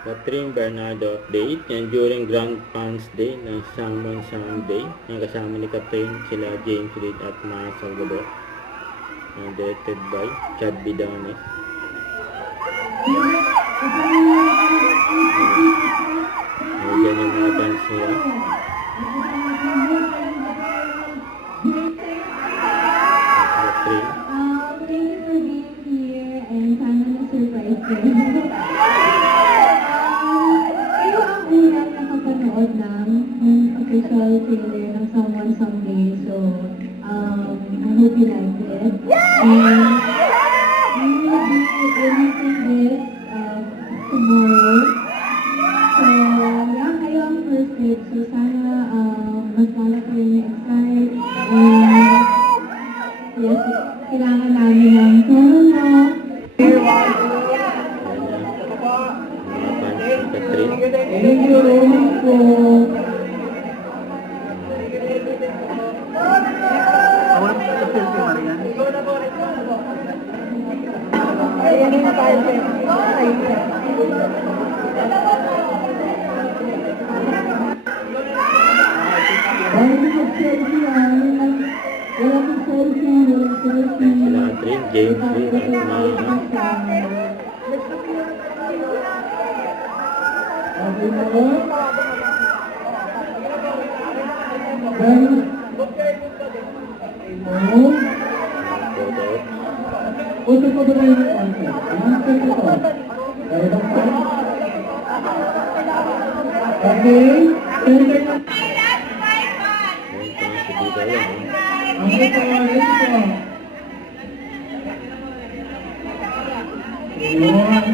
Catherine Bernardo update. Yan during Grand Fans Day ng Salmon Sunday. Yan kasama ni Catherine sila James Reid at Maya Salvador. Yan directed by Chad Bidanes. Yan yung mga fans nila. Catherine. Thank you for being here and sana na-surprise kayo. Kayo ang unang nakapanood ng official trailer ng Someone Someday. So, I hope you liked it. And we will be releasing this tomorrow. So, yeah, kayo ang first hit. So, sana magkala kayo na-excite. And yes, kailangan namin ng tulong. Yan yan. Mga fans ni Catherine. Thank you po. Sila Catherine, James Reid at Maya.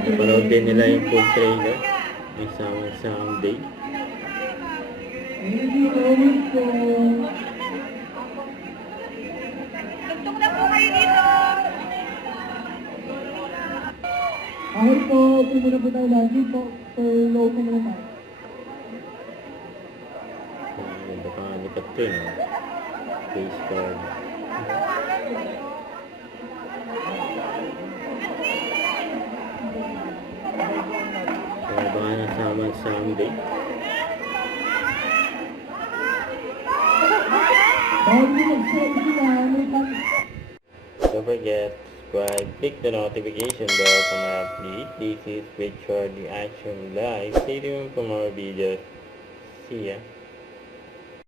Napanood din nila yung full trailer ng Salmon Sunday. Tugtog na po kayo dito. Okay po, ito muna po tayo lagi po. For low po muna tayo. Ganda pa nga ni Catherine. Face card. Abangan ang Salmon Sunday. Don't forget, subscribe, click the notification bell for my update. This is Richard the Action Live. Stay tuned for more videos. See ya.